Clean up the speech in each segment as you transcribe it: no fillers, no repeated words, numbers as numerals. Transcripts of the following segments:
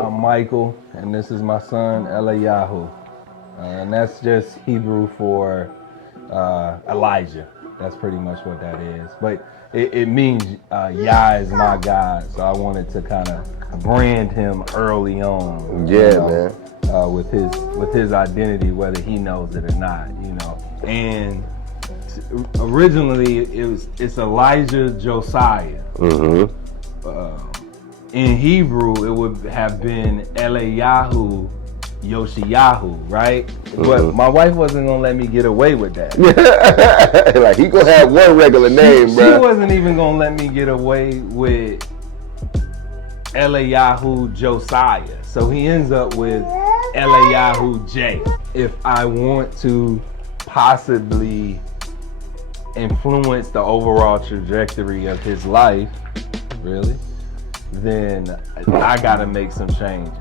I'm Michael, and this is my son, Eliyahu. And that's just Hebrew for Elijah. That's pretty much what that is. But it means Yah is my God, so I wanted to kind of brand him early on. Yeah, man. With his identity, whether he knows it or not, And originally it's Elijah Josiah. Mm-hmm. In Hebrew, it would have been Eliyahu Yoshiyahu, right? Mm-hmm. But my wife wasn't gonna let me get away with that. Like he gonna have one regular name, bro. She wasn't even gonna let me get away with Eliyahu Josiah. So he ends up with Eliyahu J. If I want to possibly influence the overall trajectory of his life, really, then I gotta make some changes.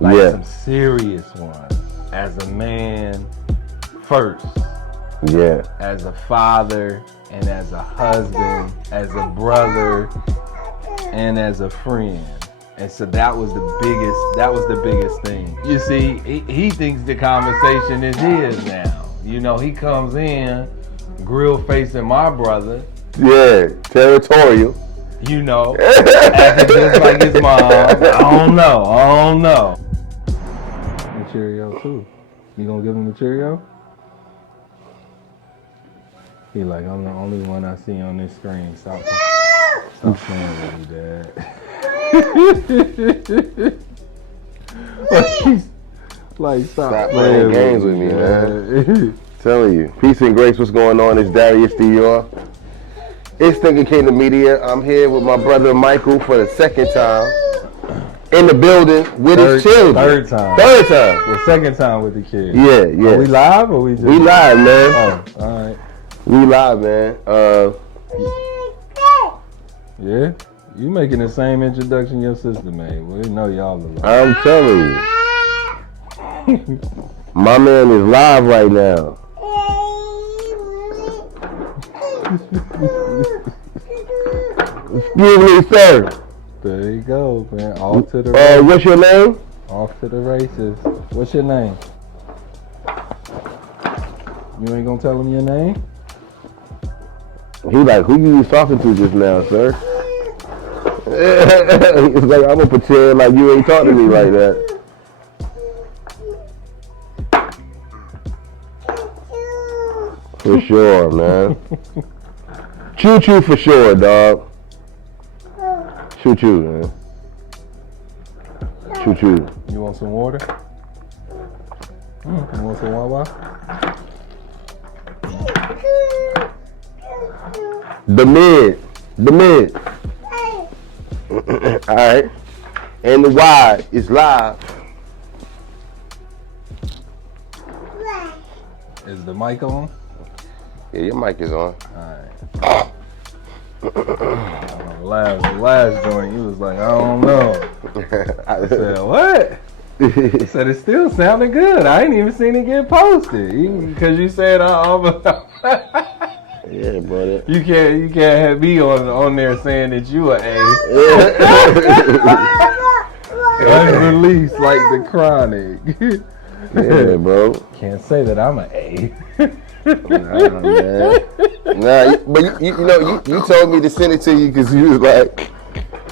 Some serious ones. As a man first. Yeah. As a father and as a husband, as a brother, and as a friend. And so that was the biggest thing. You see, he thinks the conversation is his now. He comes in, grill facing my brother. Yeah, territorial. Acting just like his mom. I don't know. And Cheerio too. You gonna give him the Cheerio? He like, I'm the only one I see on this screen. Stop playing with me, Dad. Stop playing games with me, man. Telling you. Peace and grace, what's going on? It's Darius Dior. It's Thinking Kingdom Media. I'm here with my brother Michael for the second time. In the building with his children. Third time. The second time with the kids. Yeah. Are we live or we just... We live, man. Oh, all right. We live, man. Yeah? You making the same introduction your sister made. We know y'all are live. I'm telling you. My man is live right now. Excuse me, sir. There you go, man. Off to the races. What's your name? Off to the races. What's your name? You ain't gonna tell him your name? He like, who you was talking to just now, sir? It's like, I'm gonna pretend like you ain't talking to me like that. For sure, man. Choo-choo for sure, dog. Choo-choo, man. Choo-choo. You want some water? You want some Wawa? The mid. Alright. And the Y is live. Is the mic on? Yeah, your mic is on. Alright. The last joint, you was like, I don't know. I said, what? He said it still sounded good. I ain't even seen it get posted. Because you said yeah, brother. You can't have me on there saying that you are A. Unreleased like the Chronic. Yeah, bro. Can't say that I'm an A. Nah, man. Nah, but you told me to send it to you because you was like,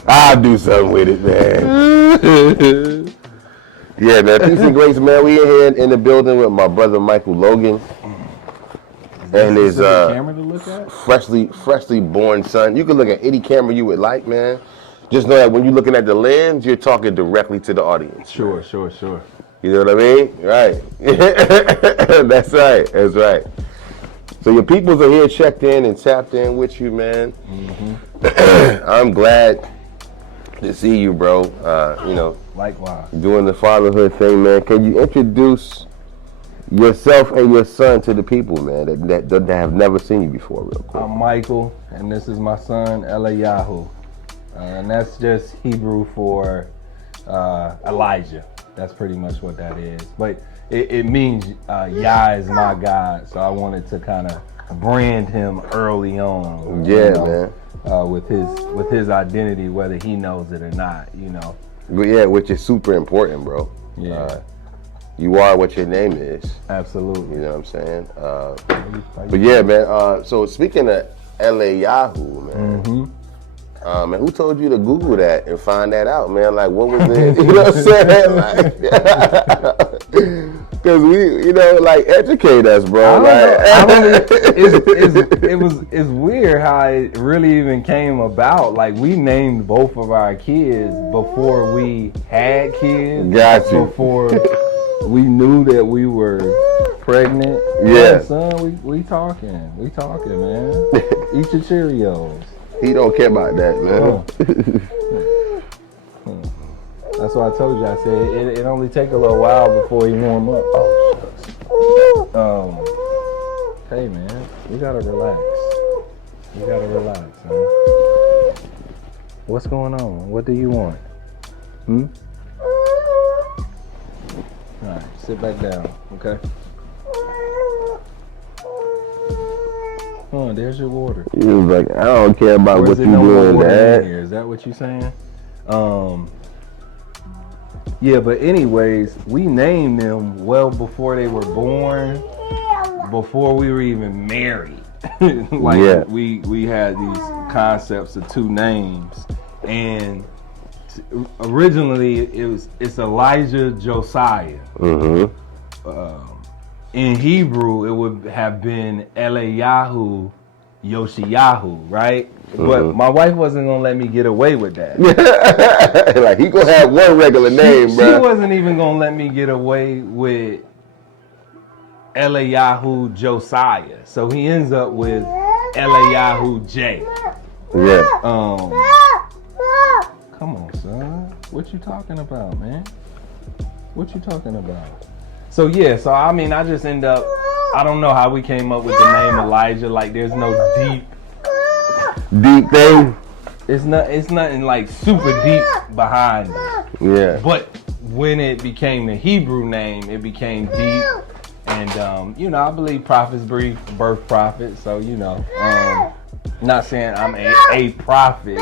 I'll do something with it, man. Yeah, man. Peace and grace, man. We in here in the building with my brother Micheal Logan and his camera to look at? freshly born son. You can look at any camera you would like, man. Just know that when you're looking at the lens, you're talking directly to the audience. Sure. You know what I mean? Right. That's right. So your peoples are here checked in and tapped in with you, man. Mm-hmm. I'm glad to see you, bro. Likewise. Doing the fatherhood thing, man. Can you introduce yourself and your son to the people, man, that have never seen you before, real quick? I'm Michael, and this is my son, Eliyahu. And that's just Hebrew for Elijah. That's pretty much what that is. But it means Yah is my God, so I wanted to kind of brand him early on. Yeah, man. With his identity, whether he knows it or not, But yeah, which is super important, bro. Yeah. You are what your name is. Absolutely. You know what I'm saying? But yeah, man. So speaking of LA Yahoo, man. Man, who told you to Google that and find that out, man? Like, what was it? You know what I'm saying? Because we, like, educate us, bro. It's weird how it really even came about. Like, we named both of our kids before we had kids. Got you. Before we knew that we were pregnant. Yeah. Son, we talking, man. Eat your Cheerios. He don't care about that, man. That's why I told you. I said it only take a little while before he warm up. Oh, shucks. Hey, man, you gotta relax. Man. What's going on? What do you want? All right, sit back down, okay? Oh, there's your water. He was like, I don't care about what you doing, Dad. Is that what you saying? Yeah, but anyways, we named them well before they were born, before we were even married. We had these concepts of two names, and originally it's Elijah Josiah. In Hebrew, it would have been Eliyahu Yoshiyahu, right? But my wife wasn't gonna let me get away with that. Like, he gonna have one regular name, bro. She wasn't even gonna let me get away with Eliyahu Josiah. So he ends up with Eliyahu J. Yeah. Come on, son. What you talking about, man? What you talking about? So yeah, I just end up, I don't know how we came up with the name Elijah. Like, there's no deep thing. It's nothing like super deep behind it. Yeah. But when it became the Hebrew name, it became deep. And I believe prophets birth prophets. So not saying I'm a prophet.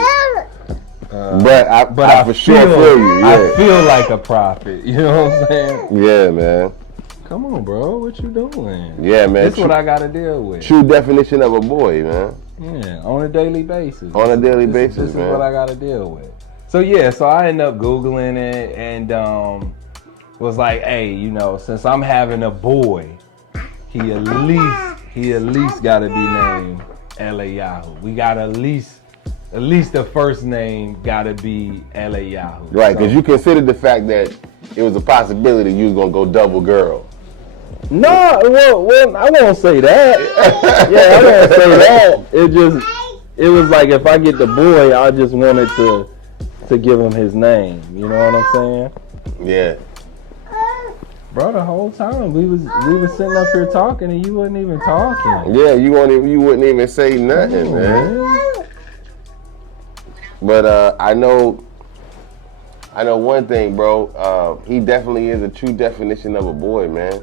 But I for sure feel you. Yeah. I feel like a prophet. You know what I'm saying? Yeah, man. Come on, bro. What you doing? Yeah, man. That's what I got to deal with. True definition of a boy, man. Yeah, on a daily basis. This is man. what I got to deal with. So I ended up Googling it and was like, hey, since I'm having a boy, he at least got to be named Eliyahu. We got at least the first name gotta be Eliyahu. Right, because you considered the fact that it was a possibility you was gonna go double girl. No, well, I won't say that. Yeah, I won't say that. It was like, if I get the boy, I just wanted to give him his name. You know what I'm saying? Yeah. Bro, the whole time we was sitting up here talking and you wasn't even talking. Yeah, you wouldn't even say nothing, man. But I know one thing, bro. He definitely is a true definition of a boy, man.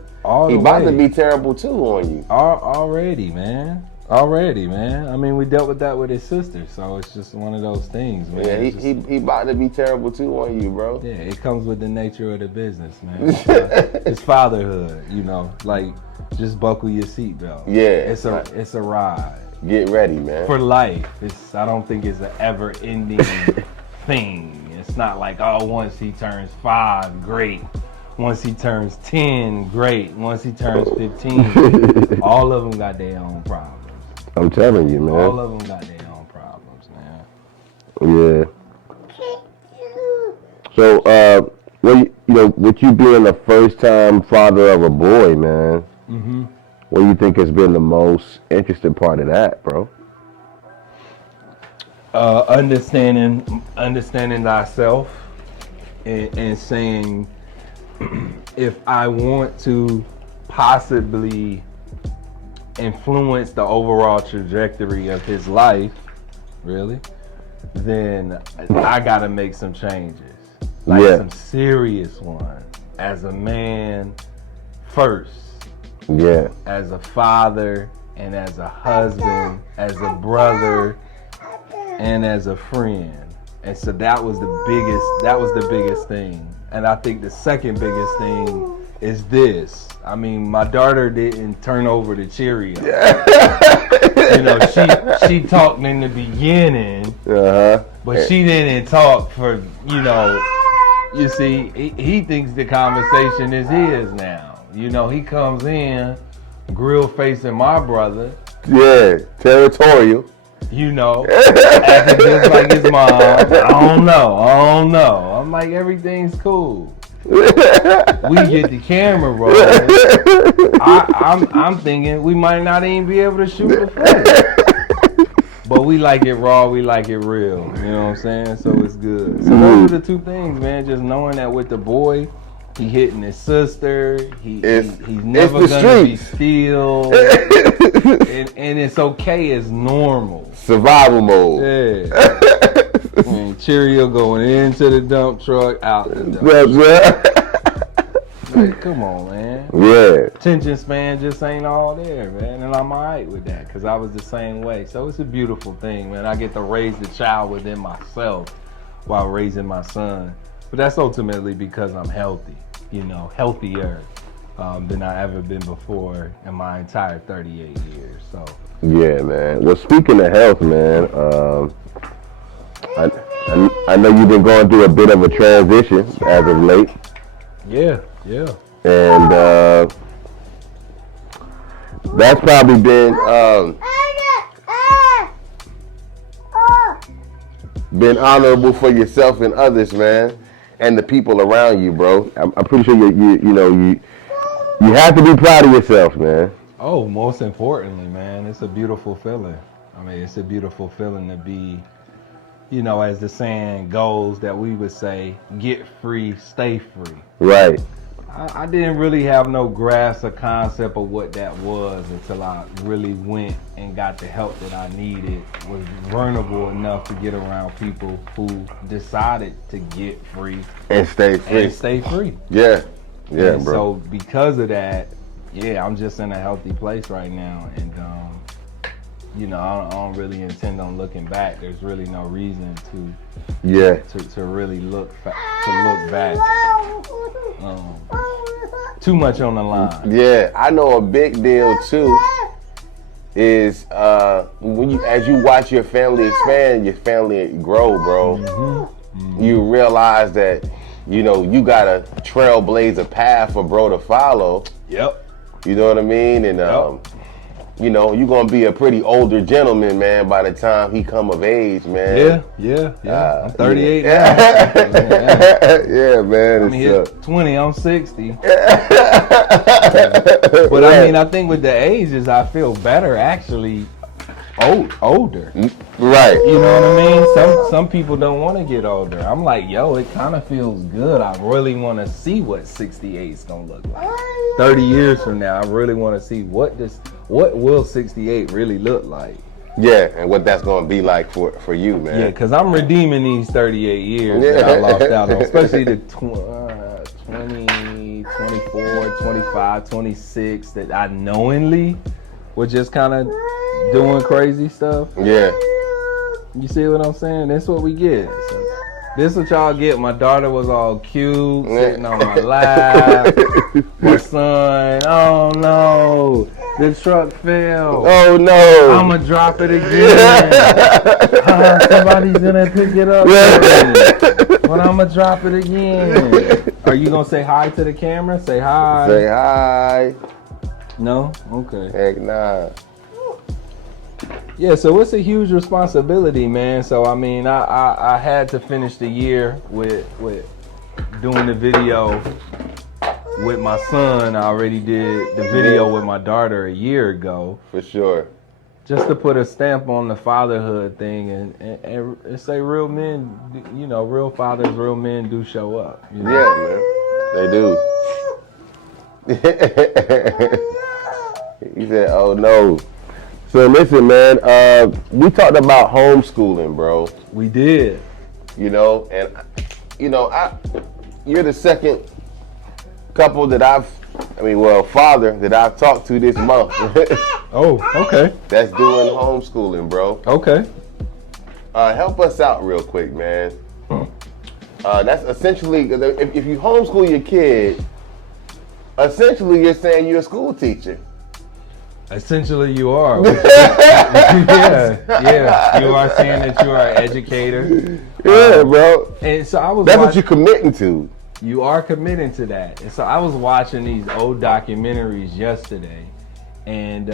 He about to be terrible too on you. Already, man. I mean, we dealt with that with his sister, so it's just one of those things, man. Yeah, he about to be terrible too on you, bro. Yeah, it comes with the nature of the business, man. It's fatherhood, like, just buckle your seatbelt. Yeah, it's a ride. Get ready, man. For life. I don't think it's an ever-ending thing. It's not like, once he turns 5, great. Once he turns 10, great. Once he turns 15, all of them got their own problems. I'm telling you, man. All of them got their own problems, man. Yeah. So, with you being the first-time father of a boy, man. Mm-hmm. What do you think has been the most interesting part of that, bro? Understanding thyself and saying, if I want to possibly influence the overall trajectory of his life, really, then I gotta make some changes. Some serious ones. As a man first. Yeah. As a father and as a husband, as a brother and as a friend. And so that was the biggest thing. And I think the second biggest thing is this. I mean, my daughter didn't turn over the Cheerios. You know, she talked in the beginning, but she didn't talk for, you know, you see, he thinks the conversation is his now. You know, he comes in, grill facing my brother. Yeah, territorial. You know, acting just like his mom. I don't know. I'm like, everything's cool. We get the camera rolling. I'm thinking we might not even be able to shoot the footage. But we like it raw, we like it real. You know what I'm saying? So it's good. So those are the two things, man. Just knowing that with the boy, he hitting his sister. He's never gonna be still. And it's okay, it's normal. Survival mode. Yeah. I mean, Cheerio going into the dump truck, out the dump truck. Like, come on, man. Yeah. Attention span just ain't all there, man. And I'm alright with that, because I was the same way. So it's a beautiful thing, man. I get to raise the child within myself while raising my son. But that's ultimately because I'm healthy, you know, healthier than I ever been before in my entire 38 years. So yeah, man. Well, speaking of health, man, I know you've been going through a bit of a transition as of late. Yeah. And that's probably been honorable for yourself and others, man, and the people around you, bro. I'm pretty sure you have to be proud of yourself, man. Oh, most importantly, man, it's a beautiful feeling. I mean, it's a beautiful feeling to be, you know, as the saying goes, that we would say, get free, stay free. Right. I didn't really have no grasp or concept of what that was until I really went and got the help that I needed, was vulnerable enough to get around people who decided to get free. And stay free. Yeah, and bro. So because of that, yeah, I'm just in a healthy place right now. And, you know, I don't really intend on looking back. There's really no reason to really look back. Too much on the line. Yeah, I know a big deal too is when as you watch your family expand, your family grow, bro. Mm-hmm. You realize that, you know, you gotta trailblaze a path for bro to follow. Yep. You know what I mean? And you know, you're gonna be a pretty older gentleman, man, by the time he come of age, man. Yeah. I'm 38 now. Yeah, man. I'm here 20, I'm 60. But I mean, I think with the ages, I feel better actually older. Right. You know what I mean? Some people don't want to get older. I'm like, yo, it kind of feels good. I really want to see what 68 is gonna look like. 30 years from now, I really want to see what will 68 really look like. Yeah, and what that's gonna be like for you, man. Yeah, because I'm redeeming these 38 years that I lost out on, especially the 20, 24, 25, 26 that I knowingly was just kind of doing crazy stuff. Yeah. You see what I'm saying? That's what we get. So, this what y'all get. My daughter was all cute, sitting on my lap. My son, oh no, the truck fell. Oh no. I'ma drop it again. Somebody's gonna pick it up. But I'ma drop it again. Are you gonna say hi to the camera? Say hi. Say hi. No? Okay. Heck nah. Yeah, so it's a huge responsibility, man. So I mean, I had to finish the year with doing the video with my son. I already did the video with my daughter a year ago. For sure. Just to put a stamp on the fatherhood thing and say real men, you know, real fathers, real men do show up. You know? Yeah, man. They do. He said, oh no. So listen, man, we talked about homeschooling, bro. We did. You know, and you know, you're the second couple that father that I've talked to this month. Oh, okay. That's doing homeschooling, bro. Okay. help us out real quick, man. That's essentially, if you homeschool your kid, essentially you're saying you're a school teacher. Essentially, you are. yeah. You are saying that you are an educator. Yeah, bro. And so I was. That's what you're committing to. You are committing to that. And so I was watching these old documentaries yesterday, and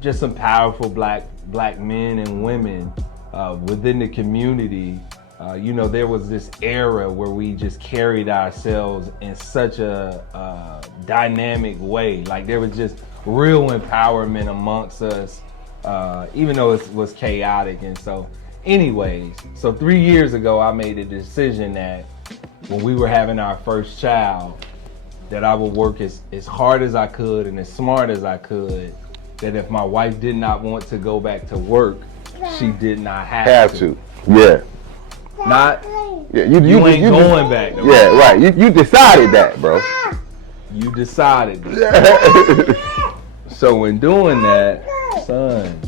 just some powerful black men and women within the community. There was this era where we just carried ourselves in such a dynamic way. Like there was just real empowerment amongst us, even though it was chaotic. And so anyways, 3 years ago, I made a decision that when we were having our first child, that I would work as hard as I could and as smart as I could, that if my wife did not want to go back to work, she did not have to. Yeah. Not, yeah, you ain't going back to work. Yeah, right. You decided that, bro. You decided that. So in doing that, son,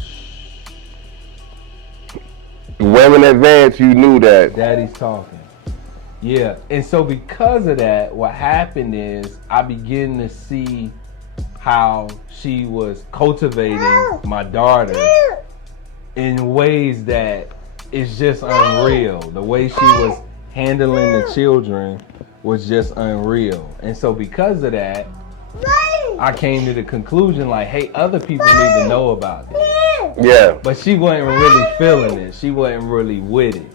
well in advance you knew that. Daddy's talking. Yeah, and so because of that, what happened is I began to see how she was cultivating my daughter in ways that is just unreal. The way she was handling the children was just unreal. And so because of that, I came to the conclusion like, hey, other people need to know about this. Yeah. But she wasn't really feeling it. She wasn't really with it.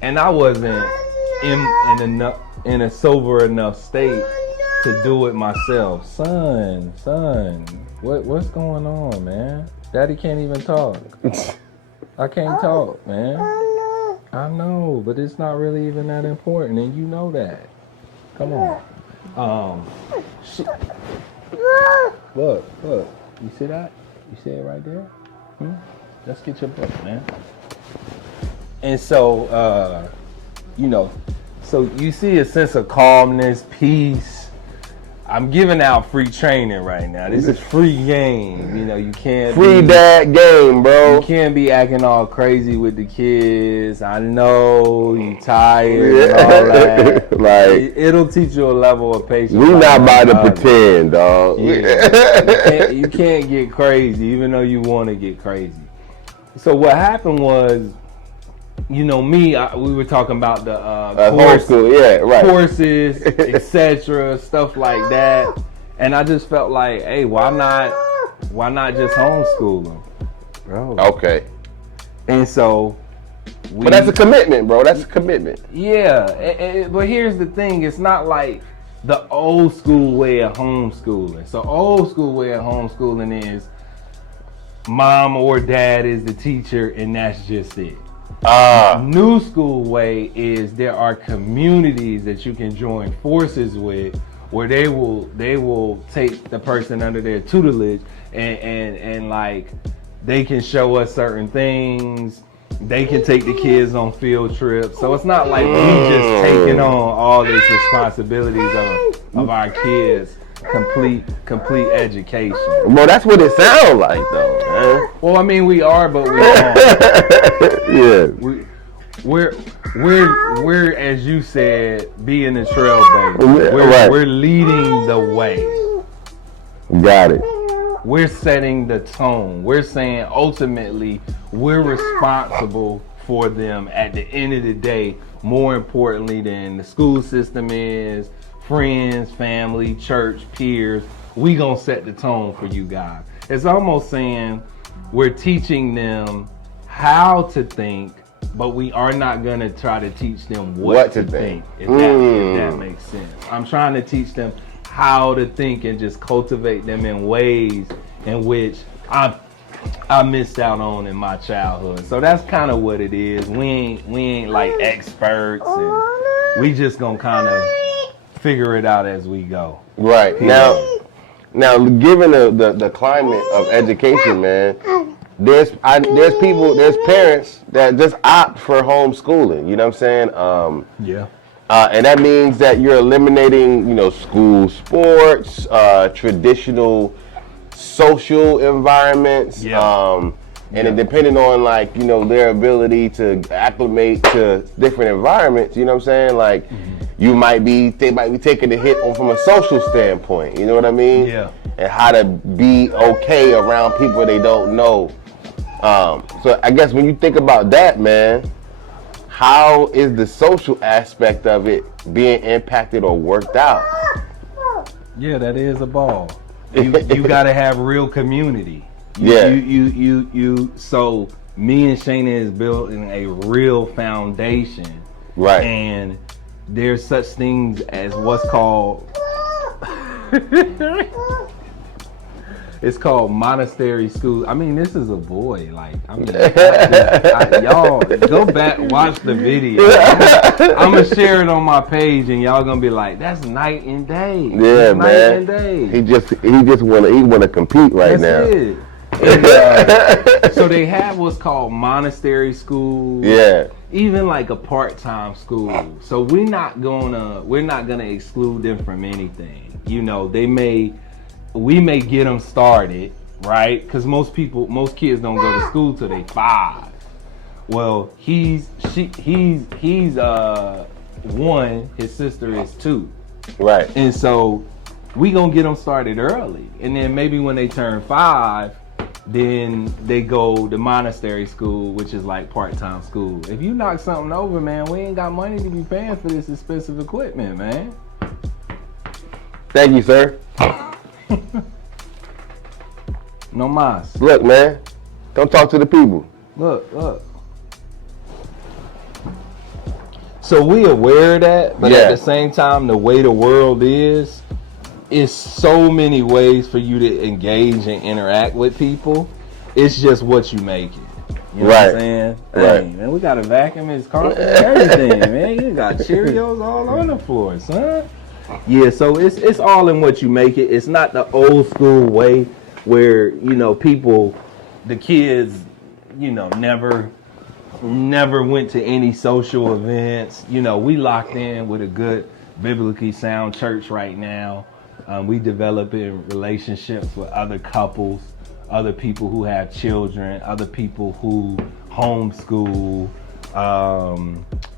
And I wasn't in a sober enough state to do it myself. Son, what's going on, man? Daddy can't even talk. I can't talk, man. I know, but it's not really even that important, and you know that. Come on. Look. You see that? You see it right there? Let's get your book, man. And so, so you see a sense of calmness, peace. I'm giving out free training right now. This is free game. You can't free dad game, bro. You can't be acting all crazy with the kids. I know you tired and all that. Like it'll teach you a level of patience. We not about to pretend, dog. Yeah. You can't get crazy, even though you want to get crazy. So what happened was, we were talking about the courses, etc., stuff like that, and I just felt like, hey, why not just homeschool them, bro? Okay. And so, but that's a commitment, bro. That's a commitment. Yeah, but here's the thing: it's not like the old school way of homeschooling. So, old school way of homeschooling is mom or dad is the teacher, and that's just it. New school way is there are communities that you can join forces with, where they will take the person under their tutelage and like they can show us certain things. They can take the kids on field trips. So it's not like we just taking on all these responsibilities of our kids. Complete education. Well, that's what it sounds like, though, man. Well, I mean, we are, but we aren't. Yeah. We're as you said, being the trailblazer. We're leading the way. Got it. We're setting the tone. We're saying ultimately we're responsible for them at the end of the day, more importantly than the school system is. Friends, family, church, peers, we gonna set the tone for you guys. It's almost saying we're teaching them how to think, but we are not gonna try to teach them what to think. If that makes sense. I'm trying to teach them how to think and just cultivate them in ways in which I missed out on in my childhood. So that's kind of what it is. We ain't like experts, and we just gonna kind of figure it out as we go. Right. Now given the climate of education, man, there's parents that just opt for homeschooling. You know what I'm saying? Yeah. And that means that you're eliminating, school sports, traditional social environments. Yeah. And then depending on like, you know, their ability to acclimate to different environments, you know what I'm saying? Like they might be taking the hit from a social standpoint, you know what I mean? Yeah. And how to be okay around people they don't know. So I guess when you think about that, man, how is the social aspect of it being impacted or worked out? Yeah, that is a ball. You got to have real community. So me and Shayna is building a real foundation. Right. And there's such things as what's called it's called monastery school. I mean, this is a boy. Like, I mean, y'all go back, watch the video. I'm gonna share it on my page, and y'all gonna be like, "That's night and day." Yeah, man. Night and day. He just wanna compete right now. It. And, so they have what's called monastery school. Yeah. Even like a part-time school. So we're not gonna exclude them from anything. You know, we may get them started, right? Because most kids don't go to school till they 5. Well, he's 1. His sister is 2. Right. And so we gonna get them started early, and then maybe when they turn 5, then they go to monastery school, which is like part-time school. If you knock something over, man, we ain't got money to be paying for this expensive equipment, man. Thank you, sir. No mas. Look, man, don't talk to the people. Look. So we aware of that, but at the same time, the way the world is so many ways for you to engage and interact with people. It's just what you make it. You know what I'm saying? Right. Hey, man, we got a vacuum, his carpet, everything, man. You got Cheerios all on the floor, son. Yeah, so it's all in what you make it. It's not the old school way where, you know, the kids, you know, never went to any social events. You know, we locked in with a good biblically sound church right now. We developing relationships with other couples, other people who have children, other people who homeschool,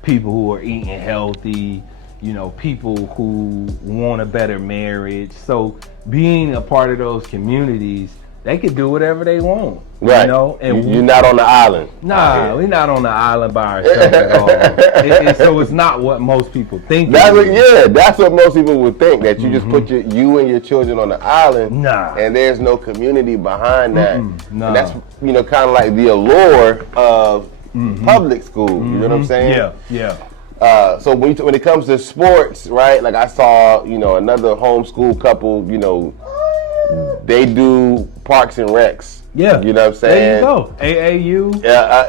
people who are eating healthy, you know, people who want a better marriage. So being a part of those communities, they can do whatever they want. Right. You know, and you're not on the island. Nah, we're not on the island by ourselves at all. So it's not what most people think. That's what most people would think, that you just put you and your children on the island. Nah. And there's no community behind that. Nah. And that's, you know, kind of like the allure of public school. You know what I'm saying? Yeah. So when it comes to sports, right? Like I saw, you know, another homeschool couple, you know, they do parks and recs. Yeah. You know what I'm saying? There you go. AAU. Yeah.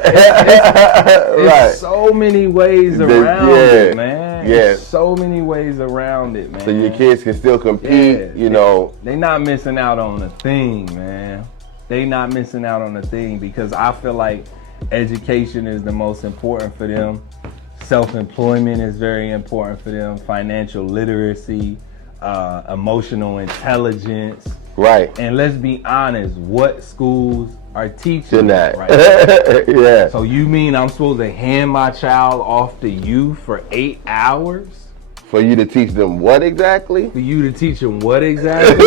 There's so many ways around it, man. Yeah. There's so many ways around it, man. So your kids can still compete, you know. They not missing out on a thing, man. They not missing out on a thing, because I feel like education is the most important for them. Self-employment is very important for them. Financial literacy, emotional intelligence. Right. And let's be honest, what schools are teaching that? Right now? Yeah. So you mean I'm supposed to hand my child off to you for 8 hours? For you to teach them what exactly? For you to teach them what exactly?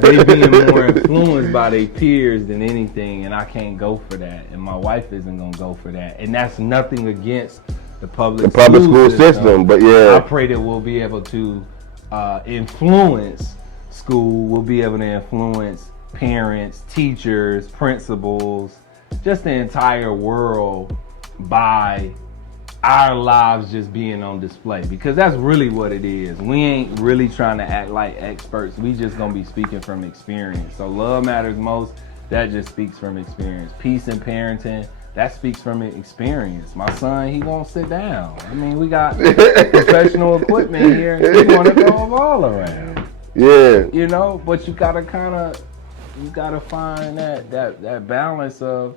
They being more influenced by their peers than anything, and I can't go for that. And my wife isn't going to go for that. And that's nothing against the public school system. But I pray that we'll be able to influence school. We'll be able to influence parents, teachers, principals, just the entire world by our lives just being on display, because that's really what it is. We ain't really trying to act like experts. We just gonna be speaking from experience. So love matters most, that just speaks from experience. Peace and parenting, that speaks from experience. My son, he won't sit down. I mean, we got professional equipment here, and he wanna throw them all around. Yeah. You know, but you gotta find that balance of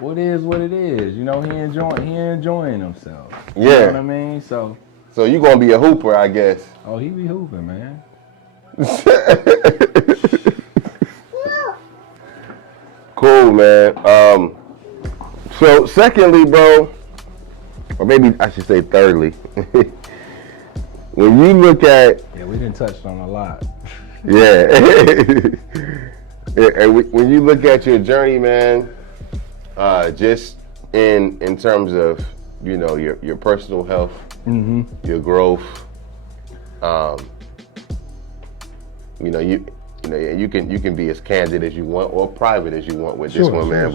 what is what it is. You know, he enjoying himself. You know what I mean? So you gonna be a hooper, I guess. Oh, he be hooping, man. Cool. cool, man. So secondly, bro, or maybe I should say thirdly, when you look at we didn't touch on a lot. Yeah. And when you look at your journey, man, just in terms of, you know, your personal health, your growth, you know, you can be as candid as you want or private as you want with this one, man.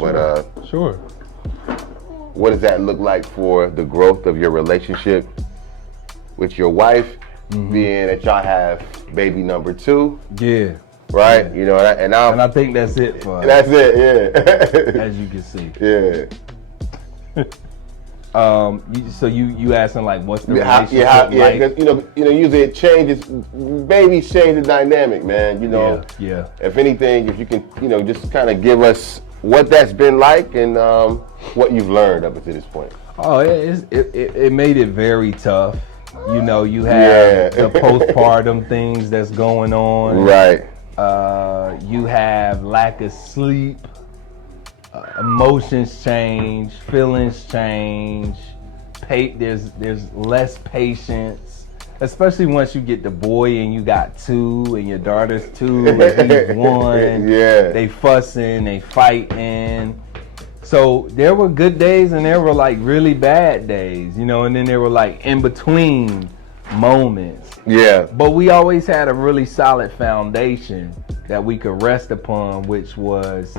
Sure. What does that look like for the growth of your relationship with your wife, being that y'all have baby number 2? Yeah. Right? Yeah. You know, and I think that's it for us. That's it, yeah. As you can see. Yeah. So you asking like what's the relationship like? Yeah. You know, usually it changes. Babies change the dynamic, man. You know. Yeah. If anything, if you can, you know, just kind of give us what that's been like and what you've learned up until this point. Oh, it made it very tough. You know, you have the postpartum things that's going on. Right. You have lack of sleep. Emotions change, feelings change. There's less patience, especially once you get the boy and you got 2 and your daughter's 2 and he's 1. Yeah. They fussing, they fighting. So there were good days and there were like really bad days, you know, and then there were like in between moments. Yeah. But we always had a really solid foundation that we could rest upon, which was,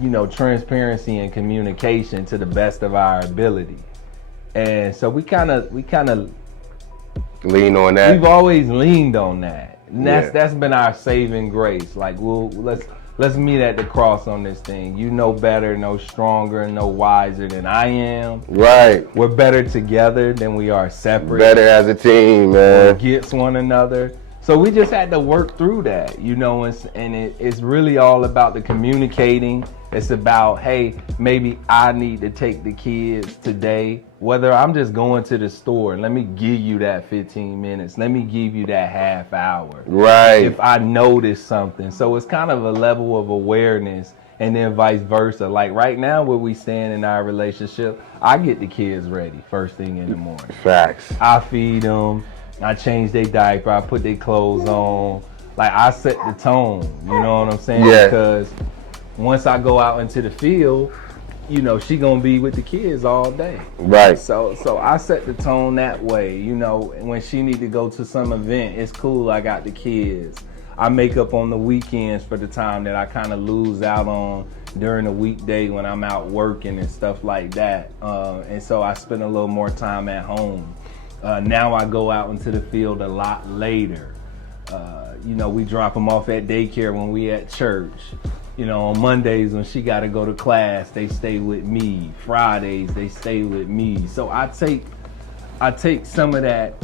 you know, transparency and communication to the best of our ability. And so we kind of lean on that. We've always leaned on that. And that's been our saving grace. Like, let's meet at the cross on this thing. You know better, no stronger, no wiser than I am. Right. We're better together than we are separate. Better as a team, man. Against one another. So we just had to work through that, you know, and it's really all about the communicating. It's about, hey, maybe I need to take the kids today, whether I'm just going to the store. Let me give you that 15 minutes. Let me give you that half hour. Right. If I notice something. So it's kind of a level of awareness, and then vice versa. Like right now where we stand in our relationship, I get the kids ready first thing in the morning. Facts. I feed them. I change their diaper. I put their clothes on. Like, I set the tone. You know what I'm saying? Yeah. Because once I go out into the field, you know, she gonna be with the kids all day. Right. So I set the tone that way. You know, when she need to go to some event, it's cool. I got the kids. I make up on the weekends for the time that I kind of lose out on during the weekday when I'm out working and stuff like that. And so I spend a little more time at home. Now I go out into the field a lot later. You know, we drop them off at daycare when we at church. You know, on Mondays when she got to go to class, they stay with me. Fridays, they stay with me. So I take some of that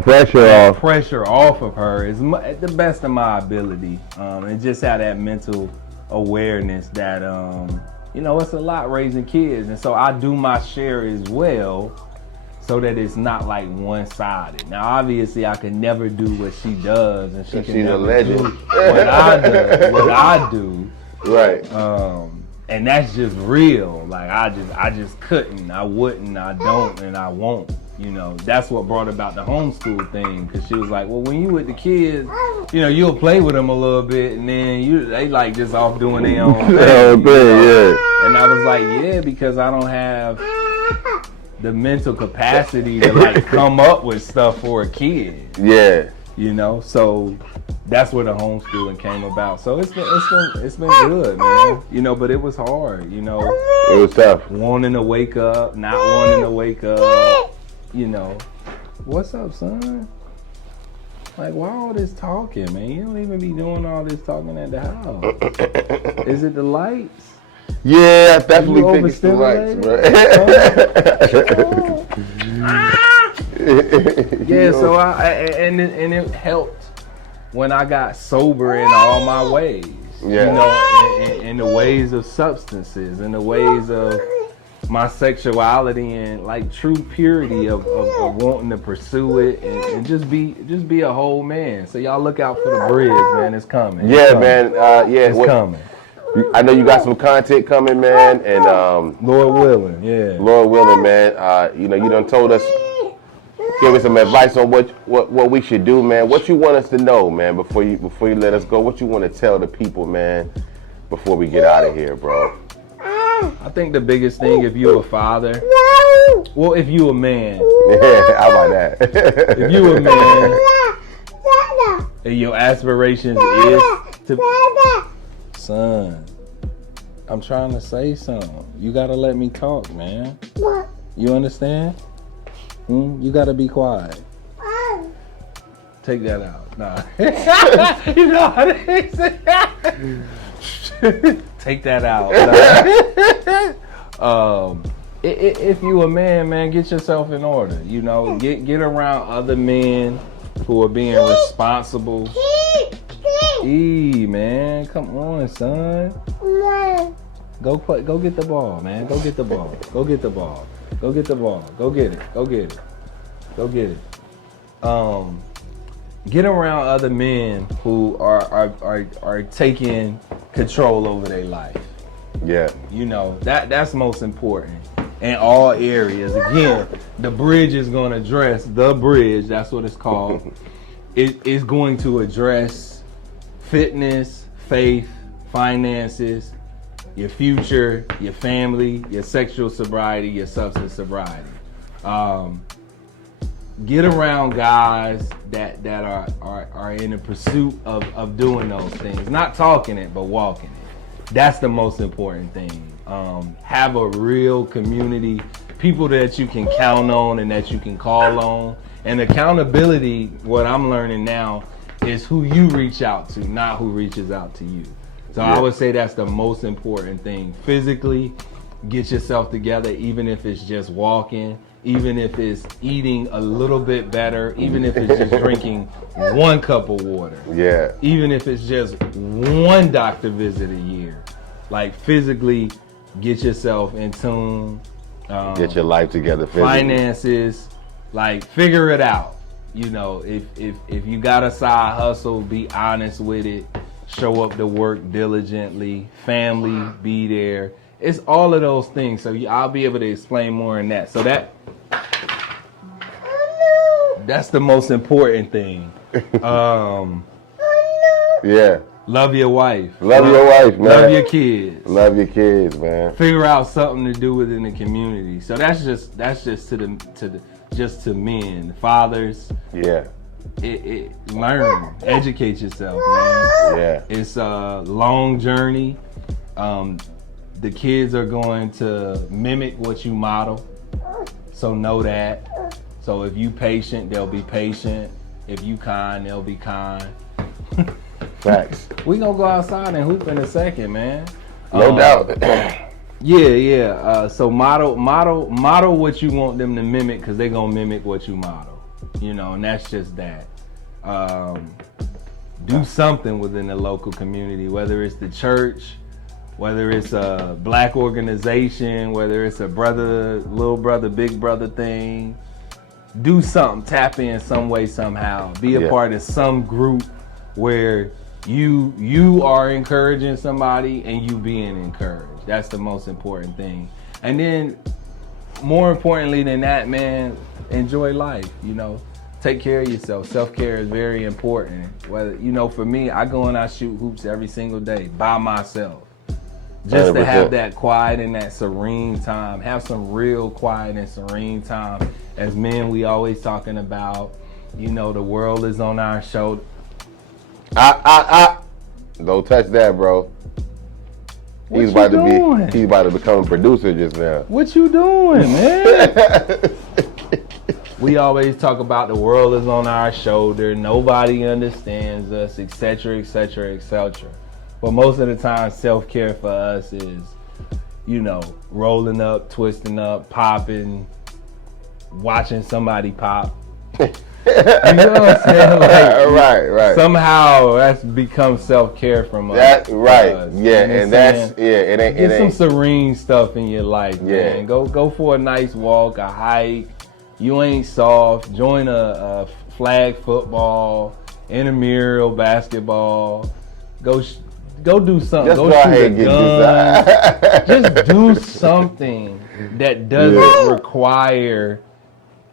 pressure off of her at the best of my ability, and just have that mental awareness that you know, it's a lot raising kids, and so I do my share as well, so that it's not like one-sided. Now, obviously, I could never do what she does, and she's a legend. Do what I do. Right. And that's just real. Like I just couldn't. I wouldn't. I don't, and I won't. You know, that's what brought about the homeschool thing, because she was like, well, when you with the kids, you know, you'll play with them a little bit, and then they like just off doing their own thing. Yeah. And I was like, yeah, because I don't have the mental capacity to like come up with stuff for a kid. Yeah. You know, so that's where the homeschooling came about. So it's been good, man. You know, but it was hard. You know, it was tough. Wanting to wake up, not wanting to wake up. You know, what's up, son? Like, why all this talking, man? You don't even be doing all this talking at the house. Is it the lights? Yeah, I definitely think it's the lights, bro. Yeah, so and it helped when I got sober in all my ways. Yeah. You know, in the ways of substances, in the ways of my sexuality, and like true purity of wanting to pursue it and just be a whole man. So y'all look out for the bridge, man. It's coming. Yeah, man. It's coming. I know you got some content coming, man, and Lord willing, yeah. Lord willing, man. You know, you done told us, give us some advice on what we should do, man. What you want us to know, man, before you let us go. What you want to tell the people, man, before we get out of here, bro. I think the biggest thing, if you're a father, well, if you a man, yeah, how about that? if you a man, and your aspirations is to, son, I'm trying to say something. You gotta let me talk, man. You understand? You gotta be quiet. Take that out. Nah. You know how they say that? Take that out. If you a man, get yourself in order. You know, get around other men who are being responsible. Man, come on, son. Go play. Go get the ball, man. Go get the ball. Go get the ball. Go get the ball. Go get it. Go get it. Go get it. Get around other men who are taking control over their life. Yeah. You know, that's most important in all areas. Again, the bridge is going to address the bridge. That's what it's called. It is going to address fitness, faith, finances, your future, your family, your sexual sobriety, your substance sobriety. Get around guys that are in the pursuit of doing those things. Not talking it, but walking it. That's the most important thing. Have a real community, people that you can count on and that you can call on. And accountability, what I'm learning now, is who you reach out to, not who reaches out to you. So yeah. I would say that's the most important thing. Physically, get yourself together, even if it's just walking, even if it's eating a little bit better, even if it's just drinking 1 cup of water. Yeah. Even if it's just 1 doctor visit a year. Like, physically, get yourself in tune. Get your life together physically. Finances, like, figure it out. You know, if you got a side hustle, be honest with it. Show up to work diligently. Family, be there. It's all of those things. So I'll be able to explain more in that. So that's the most important thing. Yeah. Love your wife. Love your wife, man. Love your kids. Love your kids, man. Figure out something to do within the community. So that's just to men, fathers. Yeah. Learn, educate yourself, man. Yeah. It's a long journey. The kids are going to mimic what you model. So know that. So if you patient, they'll be patient. If you kind, they'll be kind. Facts. We gonna go outside and hoop in a second, man. No doubt. Yeah. So model what you want them to mimic, because they gonna mimic what you model. You know, and that's just that. Do something within the local community, whether it's the church, whether it's a black organization, whether it's a brother, little brother, big brother thing. Do something, tap in some way, somehow. Be a part of some group where you are encouraging somebody and you being encouraged. That's the most important thing. And then, more importantly than that, man, enjoy life, you know. Take care of yourself. Self-care is very important. Whether, you know, for me, I go and I shoot hoops every single day by myself. Just to have that quiet and that serene time. Have some real quiet and serene time. As men, we always talking about, you know, the world is on our shoulder. Don't touch that, bro. He's about to become a producer just now. What you doing, man? We always talk about the world is on our shoulder. Nobody understands us, etc., etc., etc. But most of the time, self-care for us is, you know, rolling up, twisting up, popping, watching somebody pop. You know what I'm saying? Like, right. Somehow that's become self-care from us. That's right. Us. Yeah, and that's It ain't. Get some serene stuff in your life, man. Go for a nice walk, a hike. You ain't soft. Join a flag football, intramural basketball. Go go do something. Just go go shoot ahead a and get gun. this Just do something that doesn't require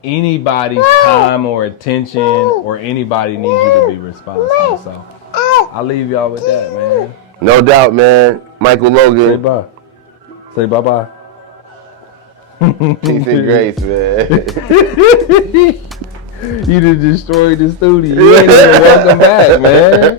anybody's time or attention, or anybody needs you to be responsible. So I'll leave y'all with that, man. No doubt, man. Micheal Say Logan. bye. Say bye-bye. Peace and grace, man. You done destroyed the studio. You ain't even welcome back, man.